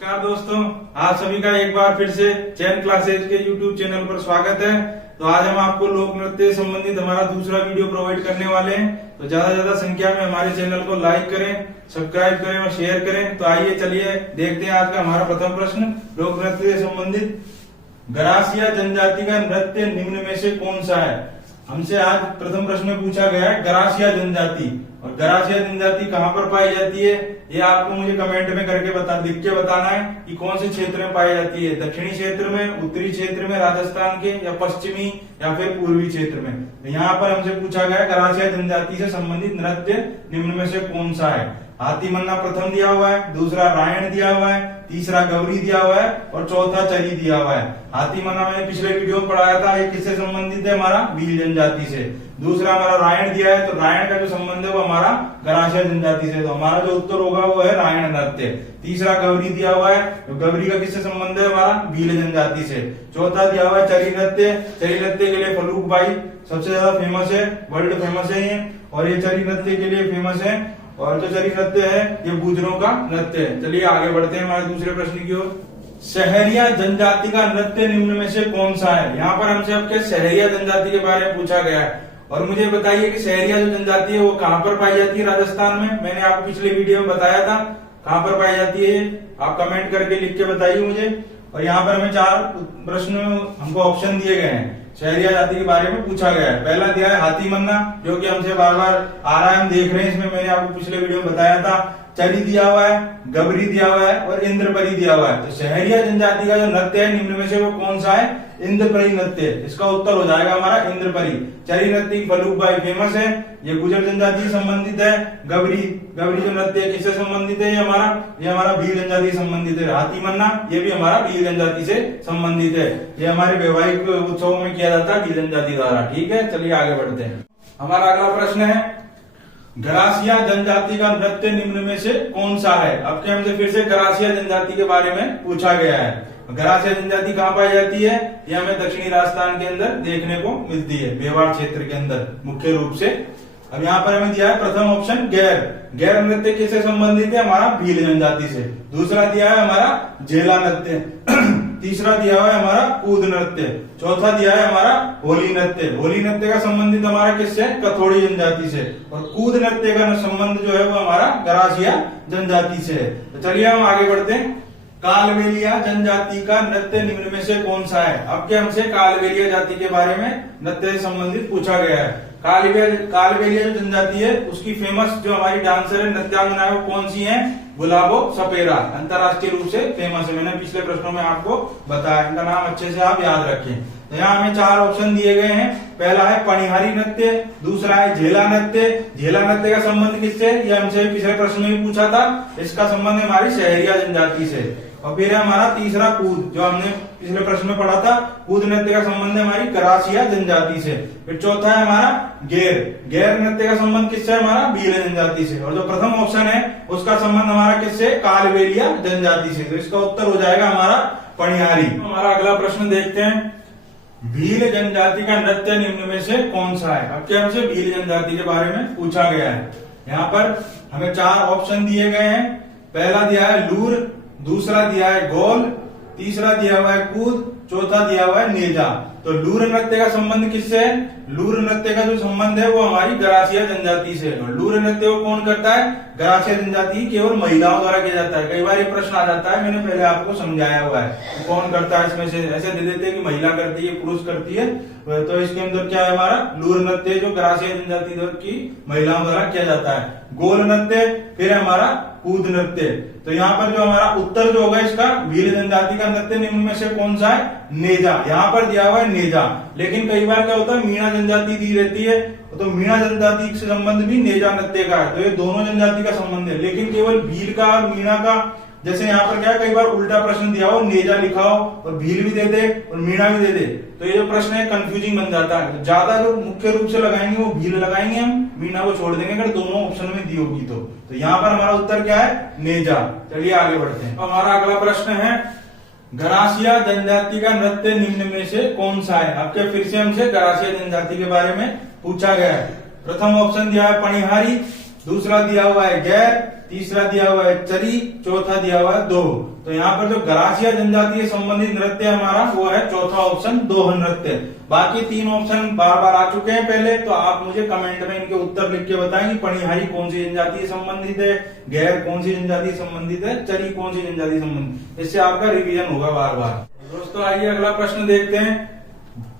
नमस्कार दोस्तों, आप सभी का एक बार फिर से चैन क्लासेज के YouTube चैनल पर स्वागत है। तो आज हम आपको लोक नृत्य संबंधित हमारा दूसरा वीडियो प्रोवाइड करने वाले हैं। तो ज्यादा संख्या में हमारे चैनल को लाइक करें, सब्सक्राइब करें और शेयर करें। तो आइए चलिए देखते हैं आज का हमारा प्रथम प्रश्न। लोक नृत्य से संबंधित गरासिया जनजाति का नृत्य निम्न में से कौन सा है। हमसे आज प्रथम प्रश्न में पूछा गया है गरासिया जनजाति, और गरासिया जनजाति कहाँ पर पाई जाती है ये आपको मुझे कमेंट में करके लिख के बताना है कि कौन से क्षेत्र में पाई जाती है। दक्षिणी क्षेत्र में, उत्तरी क्षेत्र में, राजस्थान के, या पश्चिमी या फिर पूर्वी क्षेत्र में। तो यहाँ पर हमसे पूछा गया गरासिया जनजाति से संबंधित नृत्य निम्न में से कौन सा है। हाथी मन्ना प्रथम दिया हुआ है, दूसरा रायण दिया हुआ है, तीसरा गौरी दिया हुआ है और चौथा चरी दिया हुआ है। हाथी मन्ना मैंने पिछले वीडियो में पढ़ाया था, ये किससे संबंधित है, हमारा भील जनजाति से। दूसरा हमारा रायण दिया है, तो रायण का जो संबंध है वो हमारा गरासिया जनजाति से। तो हमारा जो उत्तर होगा वो है रायण नृत्य। तीसरा गौरी दिया हुआ है, तो गौरी का किससे संबंध है, हमारा भील जनजाति से। चौथा दिया हुआ है चरी नृत्य। चरी नृत्य के लिए फलूक बाई सबसे ज्यादा फेमस है, वर्ल्ड फेमस है ये, और ये चरी नृत्य के लिए फेमस है। और जो चरी नृत्य है ये गुजरों का नृत्य है। चलिए आगे बढ़ते हैं हमारे दूसरे प्रश्न की ओर। सहरिया जनजाति का नृत्य निम्न में से कौन सा है। यहाँ पर हमसे आपके सहरिया जनजाति के बारे में पूछा गया है, और मुझे बताइए कि सहरिया जो जनजाति है वो कहाँ पर पाई जाती है। राजस्थान में। मैंने आपको पिछले वीडियो में बताया था कहाँ पर पाई जाती है, आप कमेंट करके लिख के बताइए मुझे। और यहाँ पर हमें 4 प्रश्न हमको ऑप्शन दिए गए हैं, सहरिया जाति के बारे में पूछा गया है। पहला दिया है हाथी मन्ना, जो कि हमसे बार बार आ रहा है, हम देख रहे हैं। इसमें मैंने आपको पिछले वीडियो में बताया था। चरी दिया हुआ है, गबरी दिया हुआ है और इंद्रपरी दिया हुआ है। तो सहरिया जनजाति का जो नृत्य है निम्न में से वो कौन सा है, इंद्रपरी नृत्य। इसका उत्तर हो जाएगा हमारा इंद्रपरी। चरी नृत्य की फलूक बाई फेमस है, ये गुजर जनजाति से संबंधित है। गबरी जो नृत्य है किससे संबंधित है, ये हमारा भील जनजाति से संबंधित है। हाथी मन्ना ये भी हमारा भील जनजाति से संबंधित है। ये हमारे वैवाहिक उत्सवों में किया जाता है भील जनजाति द्वारा। ठीक है, चलिए आगे बढ़ते हैं। हमारा अगला प्रश्न है गरासिया जनजाति का नृत्य निम्न में से कौन सा है। अब के हमसे फिर से गरासिया जनजाति के बारे में पूछा गया है। गरासिया जनजाति कहाँ पाई जाती है, ये हमें दक्षिणी राजस्थान के अंदर देखने को मिलती है, मेवाड़ क्षेत्र के अंदर मुख्य रूप से। अब यहाँ पर हमें दिया है प्रथम ऑप्शन गैर नृत्य किससे संबंधित है, हमारा भील जनजाति से। दूसरा दिया है हमारा झेला नृत्य। तीसरा दिया हुआ है हमारा कूद नृत्य। चौथा दिया है हमारा होली नृत्य। होली नृत्य का संबंधित हमारा किससे, कथोड़ी जनजाति से। और कूद नृत्य का संबंध जो है वो हमारा गरासिया जनजाति से है। तो चलिए हम आगे बढ़ते हैं। कालबेलिया जनजाति का नृत्य निम्न में से कौन सा है। अब के हमसे कालबेलिया जाति के बारे में नृत्य से संबंधित पूछा गया है। कालबेलिया जो जनजाति है उसकी फेमस जो हमारी डांसर है, नृत्यांगना है, वो कौन सी है, गुलाबो सपेरा। अंतरराष्ट्रीय रूप से फेमस है, मैंने पिछले प्रश्नों में आपको बताया। इनका नाम अच्छे से आप याद रखें। तो यहाँ हमें 4 ऑप्शन दिए गए हैं। पहला है पनिहारी नृत्य, दूसरा है झेला नृत्य। झेला नृत्य का संबंध किससे, ये हमसे पिछले प्रश्न में भी पूछा था। इसका संबंध हमारी सहरिया जनजाति से। और फिर है हमारा तीसरा कूद, जो हमने पिछले प्रश्न में पढ़ा था। कूद नृत्य का संबंध है हमारी गरासिया जनजाति से। फिर चौथा है हमारा गैर नृत्य का संबंध किससे, हमारा भील जनजाति से। और जो प्रथम ऑप्शन है उसका संबंध हमारा किससे, कालबेलिया जनजाति से। तो इसका उत्तर हो जाएगा हमारा पनिहारी। हमारा अगला प्रश्न देखते हैं। भील जनजाति का नृत्य निम्न में से कौन सा है। अब क्या हमसे भील जनजाति के बारे में पूछा गया है। यहाँ पर हमें 4 ऑप्शन दिए गए हैं। पहला दिया है लूर, दूसरा दिया है गोल, तीसरा दिया हुआ है कूद, चौथा दिया हुआ है नेजा। तो लूर नृत्य का संबंध किससे है, लूर नृत्य का जो संबंध है वो हमारी गरासिया जनजाति से। और लूर नृत्य को कौन करता है, गरासिया जनजाति केवल महिलाओं द्वारा किया जाता है। कई बार ये प्रश्न आ जाता है, मैंने पहले आपको समझाया हुआ है कौन करता है। इसमें से ऐसे दे देते हैं कि महिला करती है, पुरुष करती है। तो इसके अंदर क्या है, हमारा लूर नृत्य जो गरासिया जनजाति की महिलाओं द्वारा किया जाता है। गोल नृत्य, फिर है हमारा कूद नृत्य। तो यहाँ पर जो हमारा उत्तर जो होगा इसका, भील जनजाति का नृत्य निम्न में से कौन सा है, नेजा। यहाँ पर दिया हुआ है नेजा, लेकिन कई बार क्या होता है मीणा जनजाति दी रहती है, तो मीणा जनजाति से संबंध भी नेजा नृत्य का है। तो ये दोनों जनजाति का संबंध है, लेकिन केवल भील का और मीणा का। जैसे यहाँ पर क्या है, कई बार उल्टा प्रश्न दिया हो, नेजा लिखा हो और भील भी दे दे और मीणा भी दे दे, तो ये जो प्रश्न है कंफ्यूजिंग बन जाता है। तो ज्यादा जो मुख्य रूप से लगाएंगे वो भील लगाएंगे, हम मीणा को छोड़ देंगे अगर दोनों ऑप्शन में दी होगी तो यहाँ पर हमारा उत्तर क्या है, नेजा। चलिए आगे बढ़ते हैं। हमारा अगला प्रश्न है गरासिया जनजाति का नृत्य निम्न में से कौन सा है। अब क्या फिर से हमसे गरासिया जनजाति के बारे में पूछा गया है। प्रथम ऑप्शन दिया है पनिहारी, दूसरा दिया हुआ है गैर, तीसरा दिया हुआ है चरी, चौथा दिया हुआ है दोह। तो यहाँ पर जो गरासिया जनजाति से संबंधित नृत्य हमारा वो है चौथा ऑप्शन दोह नृत्य। बाकी तीन ऑप्शन बार बार आ चुके हैं पहले, तो आप मुझे कमेंट में इनके उत्तर लिख के बताएं कि पणिहारी कौन सी जनजाति से संबंधित है, गैर कौन सी जनजाति से संबंधित है, चरी कौन सी जनजाति से संबंधित। इससे आपका रिवीजन होगा बार बार। दोस्तों आइए अगला प्रश्न देखते हैं।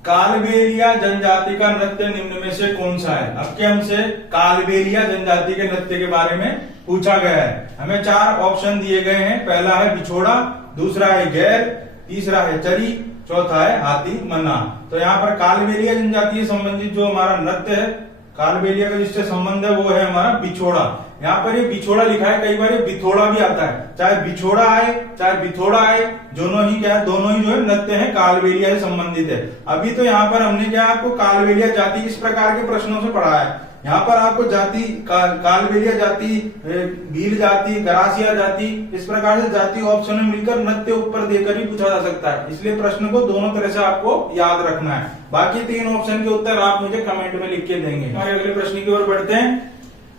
कालबेलिया जनजाति का नृत्य निम्न में से कौन सा है। अब के हमसे कालबेलिया जनजाति के नृत्य के बारे में पूछा गया है। हमें चार ऑप्शन दिए गए हैं। पहला है बिछोड़ा, दूसरा है गैर, तीसरा है चरी, चौथा है हाथी मन्ना। तो यहाँ पर कालबेलिया जनजाति से संबंधित जो हमारा नृत्य है, कालबेलिया का जिससे संबंध है वो है हमारा बिछोड़ा। यहाँ पर ये बिछोड़ा लिखा है, कई बार ये बिथोड़ा भी आता है। चाहे बिछोड़ा आए चाहे बिथोड़ा आए, दोनों ही क्या है, दोनों ही जो है नृत्य है कालबेलिया से संबंधित है। अभी तो यहाँ पर हमने क्या आपको कालबेलिया जाति इस प्रकार के प्रश्नों से पढ़ा है। यहाँ पर आपको जाति कालबेलिया जाति, भील जाति, गरासिया जाति, इस प्रकार से जाति ऑप्शन में मिलकर नृत्य ऊपर देकर भी पूछा जा सकता है। इसलिए प्रश्न को दोनों तरह से आपको याद रखना है। बाकी तीन ऑप्शन के उत्तर आप मुझे कमेंट में लिख के देंगे। हमारे अगले प्रश्न की ओर बढ़ते हैं।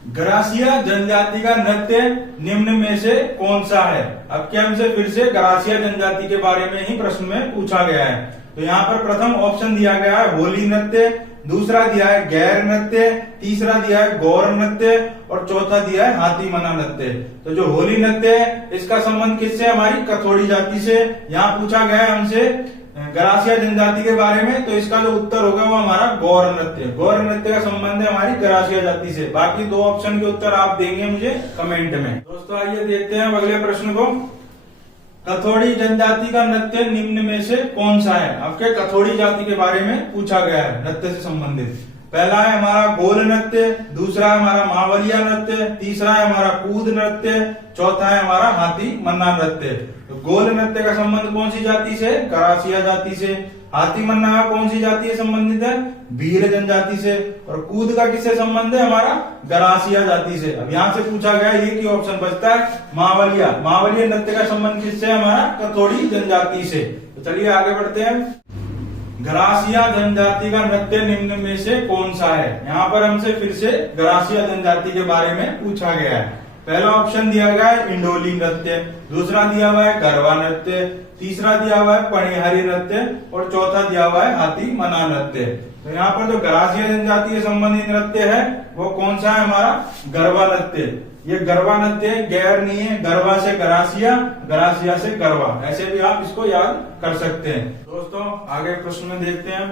गरासिया जनजाति का नृत्य निम्न में से कौन सा है। अब क्या हमसे फिर से गरासिया जनजाति के बारे में ही प्रश्न में पूछा गया है। तो यहाँ पर प्रथम ऑप्शन दिया गया है होली नृत्य, दूसरा दिया है गैर नृत्य, तीसरा दिया है गौर नृत्य और चौथा दिया है हाथी मना नृत्य। तो जो होली नृत्य है इसका संबंध किससे, हमारी कथोड़ी जाति से। यहाँ पूछा गया है हमसे गरासिया जनजाति के बारे में, तो इसका जो उत्तर होगा वो हमारा गौर नृत्य। गौर नृत्य का संबंध है हमारी गरासिया जाति से। बाकी दो ऑप्शन के उत्तर आप देंगे मुझे कमेंट में। दोस्तों आइए देखते हैं अगले प्रश्न को। कथोड़ी जनजाति का नृत्य निम्न में से कौन सा है। आपके कथोड़ी जाति के बारे में पूछा गया है नृत्य से संबंधित। पहला है हमारा गोल नृत्य, दूसरा है हमारा मावलिया नृत्य, तीसरा है हमारा कूद नृत्य, चौथा है हमारा हाथी मन्ना नृत्य। तो गोल नृत्य का संबंध कौन सी जाति से, गरासिया जाति से। हाथी मन्ना कौन सी जाति से संबंधित है, भील जनजाति से। और कूद का किससे संबंध है, हमारा गरासिया जाति से। अब यहाँ से पूछा गया एक ही ऑप्शन बचता है मावलिया। मावलिया नृत्य का संबंध किससे, हमारा कथोड़ी जनजाति से। तो चलिए आगे बढ़ते हैं। गरासिया जनजाति का नृत्य निम्न में से कौन सा है। यहाँ पर हमसे फिर से गरासिया जनजाति के बारे में पूछा गया है। पहला ऑप्शन दिया गया है इंडोली नृत्य, दूसरा दिया हुआ है गरबा नृत्य, तीसरा दिया हुआ है पणिहारी नृत्य और चौथा दिया हुआ है हाथी मना नृत्य। तो यहाँ पर जो गरासिया जनजाति से संबंधित नृत्य है वो कौन सा है, हमारा गरबा नृत्य। ये गरबा नृत्य गैर नहीं है, गरबा से गरासिया, गरासिया से गरबा, ऐसे भी आप इसको याद कर सकते हैं। दोस्तों आगे प्रश्न में देखते हैं।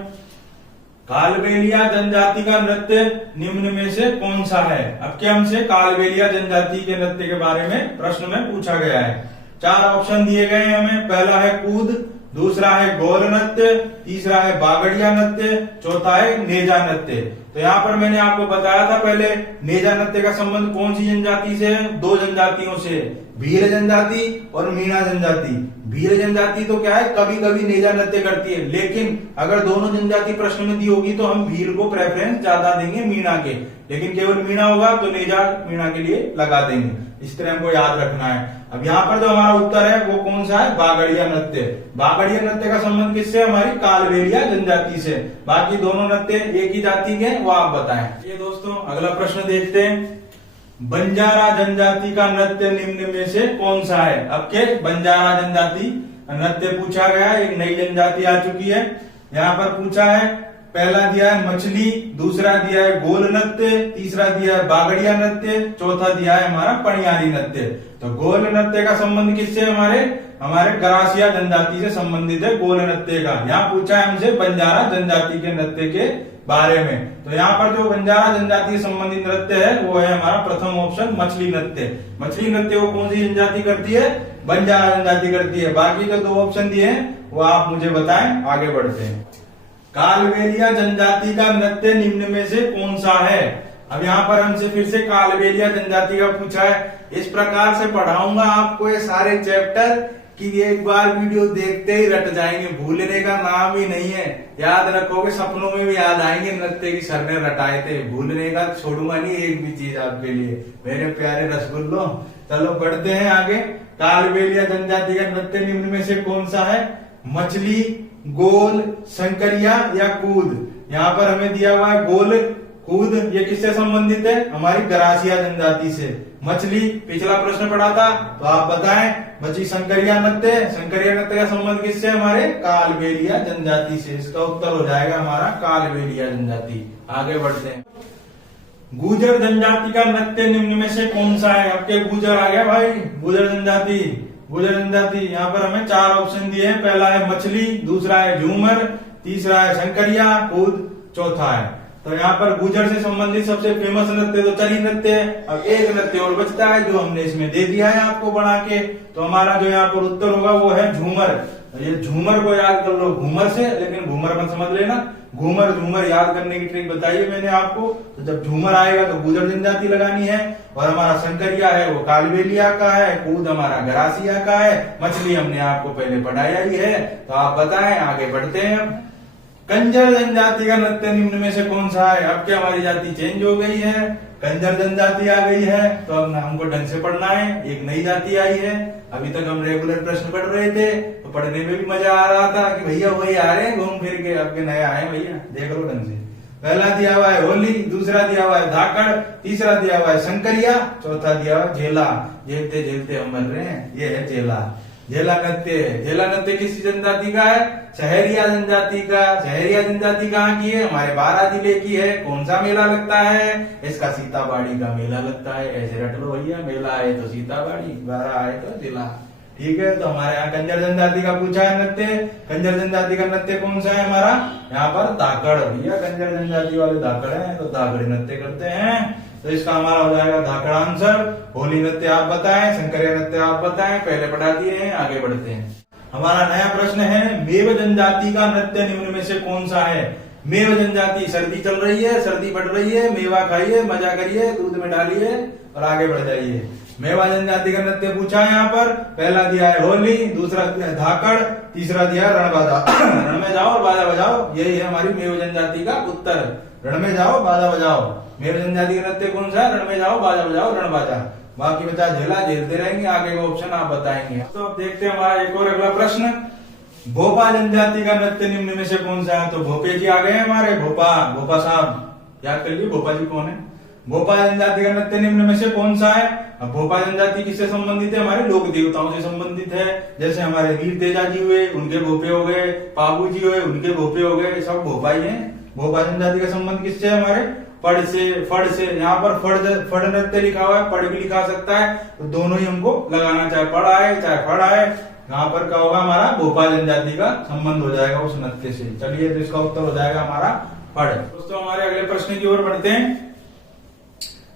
कालबेलिया जनजाति का नृत्य निम्न में से कौन सा है। अब क्या हमसे कालबेलिया जनजाति के नृत्य के बारे में प्रश्न में पूछा गया है। चार ऑप्शन दिए गए हैं हमें। पहला है कूद, दूसरा है गोल नृत्य, तीसरा है बागड़िया नृत्य, चौथा है नेजा नृत्य। तो यहाँ पर मैंने आपको बताया था पहले, नेजा नृत्य का संबंध कौन सी जनजाति से है, दो जनजातियों से, भील जनजाति और मीणा जनजाति। भील जनजाति तो क्या है, कभी कभी नेजा नृत्य करती है, लेकिन अगर दोनों जनजाति प्रश्न में दी होगी तो हम भील को प्रेफरेंस ज्यादा देंगे मीणा के, लेकिन केवल मीणा होगा तो नेजा मीणा के लिए लगा देंगे। इस तरह हमको याद रखना है। अब यहाँ पर जो हमारा उत्तर है वो कौन सा है, बागड़िया नृत्य। बागड़िया नृत्य का संबंध किससे, हमारी कालबेलिया जनजाति से। बाकी दोनों नृत्य एक ही जाति के, वो आप बताएं। ये दोस्तों अगला प्रश्न देखते हैं। बंजारा जनजाति का नृत्य निम्न में से कौन सा है। अब के बंजारा जनजाति नृत्य पूछा गया, एक नई जनजाति आ चुकी है। यहाँ पर पूछा है, पहला दिया है मछली, दूसरा दिया है गोल नृत्य, तीसरा दिया है बागड़िया नृत्य, चौथा दिया है हमारा पणियारी नृत्य। तो गोल नृत्य का संबंध किससे, हमारे गरासिया जनजाति से संबंधित है गोल नृत्य का। यहाँ पूछा है हमसे बंजारा जनजाति के नृत्य के बारे में। तो यहाँ पर जो बंजारा जनजाति से संबंधित नृत्य है वो है हमारा प्रथम ऑप्शन मछली नृत्य। मछली नृत्य को कौन सी जनजाति करती है, बंजारा जनजाति करती है। बाकी जो दो ऑप्शन दिए हैं वो आप मुझे बताएं। आगे बढ़ते हैं। कालबेलिया जनजाति का नृत्य निम्न में से कौन सा है। अब यहाँ पर हमसे फिर से कालबेलिया जनजाति का पूछा है। इस प्रकार से पढ़ाऊंगा आपको ये सारे चैप्टर कि एक बार वीडियो देखते ही रट जाएंगे, भूलने का नाम ही नहीं है। याद रखोगे, सपनों में भी याद आएंगे नृत्य की सर ने रटाए थे। भूलने का छोड़ूंगा नहीं एक भी चीज आपके लिए, मेरे प्यारे रसगुल्लो। चलो बढ़ते हैं आगे। कालबेलिया जनजाति का नृत्य निम्न में से कौन सा है, मछली, गोल, शंकरिया या कूद। यहाँ पर हमें दिया हुआ है गोल। कूद ये किससे संबंधित है? हमारी गरासिया जनजाति से। मछली पिछला प्रश्न पढ़ा था, तो आप बताएं। बची संकरिया नृत्य, संकरिया नृत्य का संबंध किससे? हमारे कालबेलिया जनजाति से। इसका उत्तर हो जाएगा हमारा कालबेलिया जनजाति। आगे बढ़ते हैं। गुर्जर जनजाति का नृत्य निम्न में से कौन सा है? आपके गुर्जर आ गया भाई, गुर्जर जनजाति। गुर्जर जनजाति यहाँ पर हमें 4 ऑप्शन दिए हैं। पहला है मछली, दूसरा है झूमर, तीसरा है शंकरिया, कूद, चौथा है। तो यहाँ पर गुर्जर से संबंधित सबसे फेमस नृत्य तो चरी नृत्य है। अब एक नृत्य और बचता है जो हमने इसमें दे दिया है आपको बना के। तो हमारा जो यहाँ पर उत्तर होगा वो है झूमर। ये झूमर को याद कर लो घूमर से, लेकिन घूमर मत समझ लेना। घूमर झूमर याद करने की ट्रिक बताई है मैंने आपको। तो जब झूमर आएगा तो गुर्जर जनजाति लगानी है। और हमारा शंकरिया है वो कालबेलिया का है, कूद हमारा गरासिया का है, मछली हमने आपको पहले पढ़ाया ही है। तो आप बताएं, आगे बढ़ते हैं। अब कंजर जनजाति का नृत्य निम्न में से कौन सा है? अब क्या हमारी जाति चेंज हो गई है, कंजर जनजाति आ गई है, तो अब हमको ढंग से पढ़ना है। एक नई जाति आई है। अभी तक हम रेगुलर प्रश्न पढ़ रहे थे तो पढ़ने में भी मजा आ रहा था कि भैया वही आ रहे हैं घूम फिर के, आपके नए आए भैया, देख लो ढंग से। पहला दिया हुआ है होली, दूसरा दिया हुआ है धाकड़, तीसरा दिया हुआ है शंकरिया, चौथा दिया हुआ है झेला। झेलते झेलते हम मर रहे हैं, ये है झेला। झेला नृत्य, झेला नृत्य किस जनजाति का है? सहरिया जनजाति का। सहरिया जनजाति कहाँ की है? हमारे बारां जिले की है। कौन सा मेला लगता है? इसका सीताबाड़ी का मेला लगता है। ऐसे रट लो भैया, मेला आए तो सीताबाड़ी, बारां आए तो जिला। ठीक है। तो हमारे यहाँ कंजर जनजाति का पूछा है नृत्य। कंजर जनजाति का नृत्य कौन सा है हमारा? यहाँ पर धाकड़। भैया कंजर जनजाति वाले धाकड़ है, तो धाकड़ नृत्य करते हैं। तो इसका हमारा हो जाएगा धाकड़ आंसर। होली नृत्य आप बताएं, शंकरिया नृत्य आप बताएं, पहले पढ़ा दिए हैं। आगे बढ़ते हैं। हमारा नया प्रश्न है, मेव जनजाति का नृत्य निम्न में से कौन सा है? मेव जनजाति, सर्दी चल रही है, सर्दी बढ़ रही है, मेवा खाइए, मजा करिए, दूध में डालिए और आगे बढ़ जाइए। मेवा जनजाति का नृत्य पूछा है यहाँ पर। पहला दिया है होली, दूसरा दिया है धाकड़, तीसरा दिया है रणबाजा। रण में जाओ और बाजा बजाओ, यही है हमारी मेव जनजाति का उत्तर। रण में जाओ, बाजा बजाओ। मेव जनजाति का नृत्य कौन सा है? रण में जाओ, बाजा बजाओ, रण बाजा। बाकी बचा झेला, झेलते रहेंगे। आगे का ऑप्शन आप बताएंगे। तो अब देखते हैं हमारा एक और अगला प्रश्न। भोपा जनजाति का नृत्य निम्न में से कौन सा है? तो भोपे जी आ गए हमारे। भोपा साहब याद कर लिए, भोपा जी कौन है? भोपा जनजाति का नृत्य निम्न में से कौन सा है? अब भोपा जनजाति किससे संबंधित है? हमारे लोक देवताओं से संबंधित है। जैसे हमारे वीर तेजा जी हुए, उनके भोपे हो गए, पाबू जी हुए, उनके भोपे हो गए, सब भोपा ही है। भोपा जनजाति का संबंध किससे है? हमारे पड़ से, फड़ से। यहाँ पर फड़ नृत्य लिखा हुआ है, पड़ भी लिखा सकता है, तो दोनों ही हमको लगाना, चाहे पड़ आए चाहे फड़ आए। यहाँ पर क्या होगा? हमारा भोपा जनजाति का संबंध हो जाएगा उस नृत्य से। चलिए, तो इसका उत्तर हो जाएगा हमारा फड़। दोस्तों हमारे अगले प्रश्न की ओर बढ़ते हैं।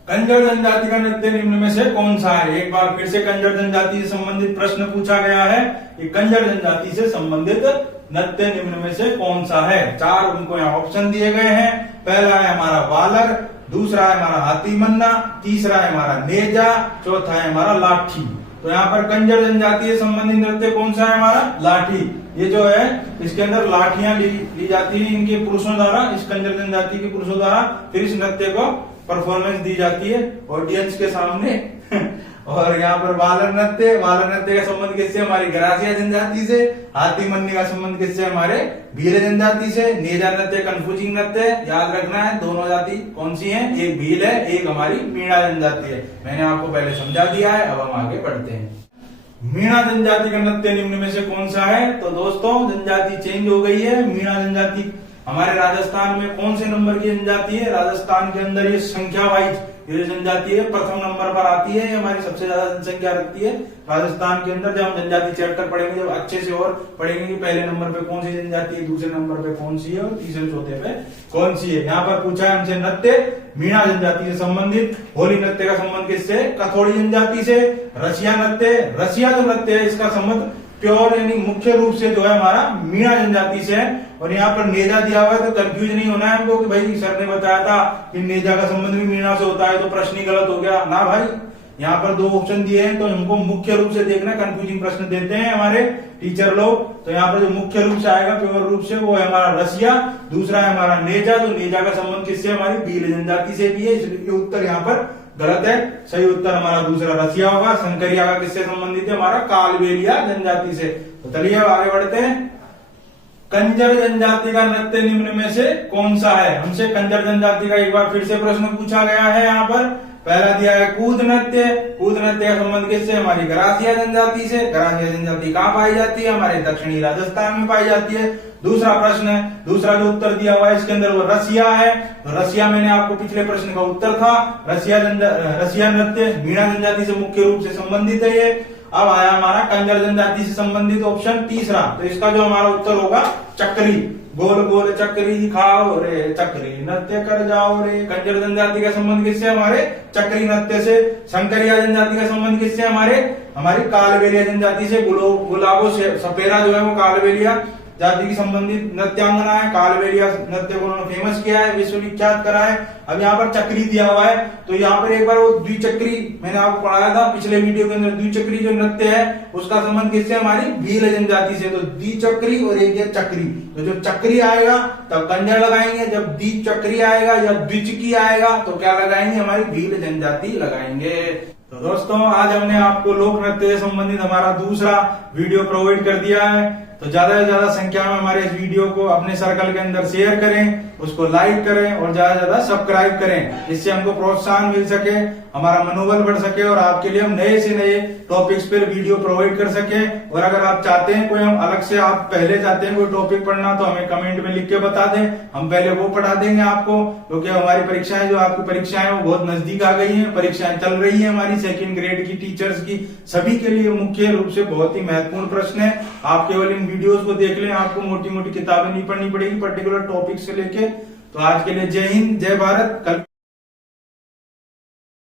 कंजर जनजाति का नृत्य निम्न में से कौन सा है? एक बार फिर से कंजर जनजाति से संबंधित प्रश्न पूछा गया है कि कंजर जनजाति से संबंधित नृत्य निम्न में से कौन सा है? 4 उनको यहाँ ऑप्शन दिए गए हैं। पहला है हमारा वालर, दूसरा है हमारा हाथी मन्ना, तीसरा है हमारा नेजा, चौथा है हमारा लाठी। तो यहाँ पर कंजर जनजाति से संबंधित नृत्य कौन सा है? हमारा लाठी। ये जो है इसके अंदर लाठियां ली जाती है इनके पुरुषों द्वारा, इस कंजर जनजाति के पुरुषों द्वारा। फिर इस नृत्य को परफॉर्मेंस दी जाती है ऑडियंस के सामने। और यहाँ पर वालर नृत्य का संबंध किससे? हमारी गरासिया जनजाति से। हाथी मन्नी का संबंध किससे? हमारे भील जनजाति से। नेजा नृत्य कन्फ्यूजिंग नृत्य, याद रखना है। दोनों जाति कौन सी है? एक भील है, एक हमारी मीणा जनजाति है। मैंने आपको पहले समझा दिया है। अब हम आगे बढ़ते हैं। मीणा जनजाति का नृत्य निम्न में से कौन सा है? तो दोस्तों जनजाति चेंज हो गई है। मीणा जनजाति हमारे राजस्थान में कौन से नंबर की जनजाति है? राजस्थान के अंदर ये संख्या वाइज ये जनजाति है, प्रथम नंबर पर आती है। हमारी सबसे ज्यादा जनसंख्या रखती है राजस्थान के अंदर। जब हम जनजाति चैप्टर पढ़ेंगे, जब अच्छे से और पढ़ेंगे कि पहले नंबर पे कौन सी जनजाति है, दूसरे नंबर पे कौन सी है और तीसरे चौथे पे कौन सी है। यहाँ पर पूछा है हमसे नृत्य मीणा जनजाति से संबंधित। होली नृत्य का संबंध किससे? कथोड़ी जनजाति से। रसिया जो नृत्य है इसका संबंध प्योर यानी मुख्य रूप से जो है हमारा मीणा जनजाति से है। और यहाँ पर नेजा दिया हुआ है, तो कंफ्यूज नहीं होना है हमको कि भाई सर ने बताया था कि नेजा का संबंध भी मीणा से होता है, तो प्रश्न ही गलत हो गया ना भाई। यहाँ पर 2 ऑप्शन दिए हैं, तो हमको मुख्य रूप से देखना। कंफ्यूजिंग प्रश्न देते हैं हमारे टीचर लोग। तो यहाँ पर जो मुख्य रूप से आएगा प्योर रूप से वो है हमारा रसिया, दूसरा है हमारा नेजा। जो नेजा का संबंध किससे? हमारी भील जनजाति से भी है, इसलिए उत्तर यहाँ पर गलत है। सही उत्तर हमारा दूसरा रसिया होगा। शंकरिया का किससे संबंधित है? हमारा कालबेलिया जनजाति से। तो चलिए आगे बढ़ते हैं। कंजर जनजाति का नृत्य निम्न में से कौन सा है? हमसे कंजर जनजाति का एक बार फिर से प्रश्न पूछा गया है। यहाँ पर पहला दिया है कूद नृत्य। कूद नृत्य का संबंध किससे? हमारी गरासिया जनजाति से। गरासिया जनजाति कहाँ पाई जाती है? हमारे दक्षिणी राजस्थान में पाई जाती है। दूसरा प्रश्न है, दूसरा जो उत्तर दिया हुआ है इसके अंदर वो रसिया है। तो रसिया मैंने आपको पिछले प्रश्न का उत्तर था। रसिया नृत्य मीणा जनजाति से मुख्य रूप से संबंधित है ये। अब आया हमारा कंजर जनजाति से संबंधित ऑप्शन तीसरा। तो इसका जो हमारा उत्तर होगा चक्री। गोल गोल चक्री खाओ रे, चक्री नृत्य कर जाओ रे। कंजर जनजाति का संबंध किससे? हमारे चक्री नृत्य से। शंकरिया जनजाति का संबंध किससे? हमारी कालबेलिया जनजाति से। गुलाबो सपेरा जो है वो कालबेलिया जाति की संबंधित नृत्यांगना है। कालबेलिया नृत्य को उन्होंने फेमस किया है, विश्वविख्यात करा है। अब यहाँ पर चक्री दिया हुआ है, तो यहाँ पर एक बार वो द्विचक्री मैंने आपको पढ़ाया था पिछले वीडियो के अंदर। द्विचक्री जो नृत्य है उसका संबंध किससे? हमारी भील जनजाति से। तो द्विचक्री और एक है चक्री। तो जो चक्री आएगा तब कंजर लगाएंगे, जब द्विचक्री आएगा या द्विचकी आएगा तो क्या लगाएंगे? हमारी भील जनजाति लगाएंगे। तो दोस्तों आज हमने आपको लोक नृत्य से संबंधित हमारा दूसरा वीडियो प्रोवाइड कर दिया है। तो ज्यादा से ज्यादा संख्या में हमारे इस वीडियो को अपने सर्कल के अंदर शेयर करें, उसको लाइक करें और ज्यादा से ज्यादा सब्सक्राइब करें, जिससे हमको प्रोत्साहन मिल सके, हमारा मनोबल बढ़ सके और आपके लिए हम नए से नए टॉपिक्स पर वीडियो प्रोवाइड कर सके। और अगर आप चाहते हैं कोई हम अलग से, आप पहले चाहते हैं कोई टॉपिक पढ़ना तो हमें कमेंट में लिख के बता दें, हम पहले वो पढ़ा देंगे आपको। क्योंकि हमारी परीक्षाएं, जो आपकी परीक्षाएं वो बहुत नजदीक आ गई हैं। परीक्षाएं चल रही है हमारी 2nd ग्रेड की, टीचर्स की, सभी के लिए मुख्य रूप से बहुत ही महत्वपूर्ण प्रश्न है। आप केवल इन वीडियोस को देख लें, आपको मोटी मोटी किताबें नहीं पढ़नी पड़ेगी पर्टिकुलर टॉपिक से लेके। तो आज के लिए जय हिंद, जय भारत। कल